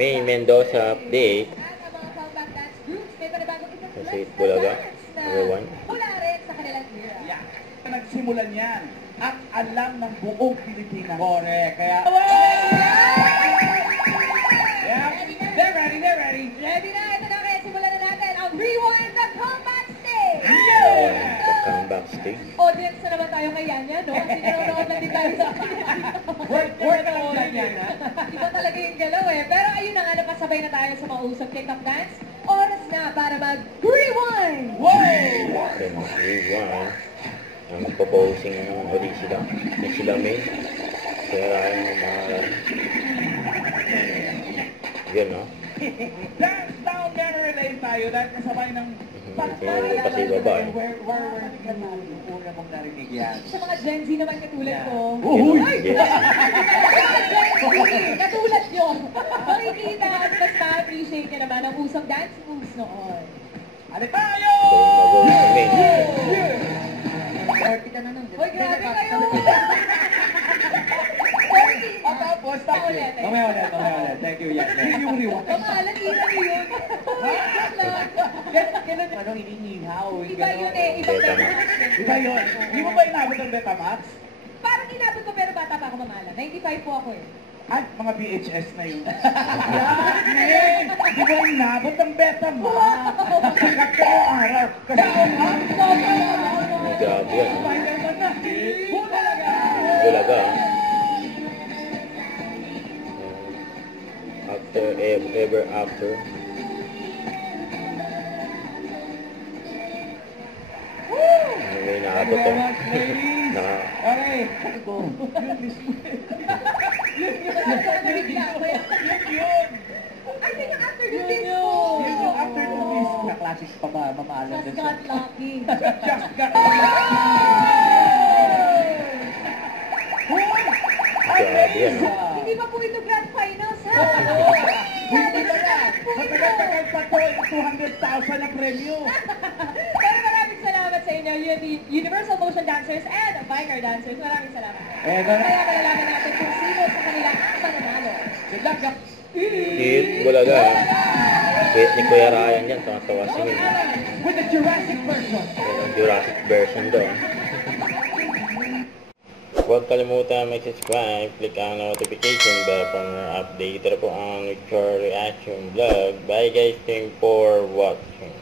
May Mendoza update. Kasi Bulaga, everyone. Mula rin sa kanilang era. Yeah. Nagsimulan yan at alam ng buong Pilipinas. Correct. Kaya... Yeah. They're ready. Ready na. Ito na kaya simulan na natin ang Rewind the Comeback Stage. The comeback stage. Audience na naman tayo kay Yanya, no? Kasi nanonood lang din tayo sa Word ka lang yan, ha? Iba talaga yung galaw eh. Pero ayun na nga, napasabay na tayo sa mausap TikTok dance. Oras na para mag-rewind! Wow! Then, rewind. Ang proposing ulit sila. Yung sila may. Kaya yung mga... Yun, no? Dance down memory lane tayo dahil kasabay ng... Yung pasibaba, eh. Where ka na yung una mong narinig yan? Sa mga Gen Z naman katulad ko. Uhuy! Ay! Yes. Katulad nyo. Makikita at basta appreciate nyo naman ang usong dance moves noon. Ano tayo? Galing Forty ka na nun. Hoy, grabe kayo! At tapos, ulit. Mamaya ulit. Thank you, yes. Yun yung reward. Kamahalan, ina nyo yun. Kailan ano, iniihaw. Iba yun eh. Iba Betamax. Iba yun. Di mo ba inabot ang Betamax? Parang inabot ko pero bata pa ako mamahala. 95 po ako eh. Ay, mga VHS na yun. Yan! Di ba inabot ang Betamax? Sikat ka yung araw. Kasi Grabe yan. Spider-Man na. Bulaga! Bulaga. After, ever after. May naabot eh. Naka... Okay. Go. Yun mismo. Yun. I think after the Yun disco. yung after the disco. Classics pa ba? Mamaalam Just din got lucky. Just got Grabe yan, no? Hindi pa po ito grand finals ha? Hindi ba yan? Matagal-tagal pa to, 200,000 na premyo. Pero maraming salamat sa inyo, Universal Motion Dancers and Vicar Dancers. Maraming salamat. Kaya malalaman natin kung sino sa kanila ang mananalo. Good luck. Hit Bulaga. Wait ni Kuya Ryan yan. Tawa-tawa singin. With the Jurassic version. Yan ang Jurassic version doon. Huwag kalimutan mag-subscribe, click ang notification bell para update po ang Victor Reaction Vlog. Bye guys, thank you for watching.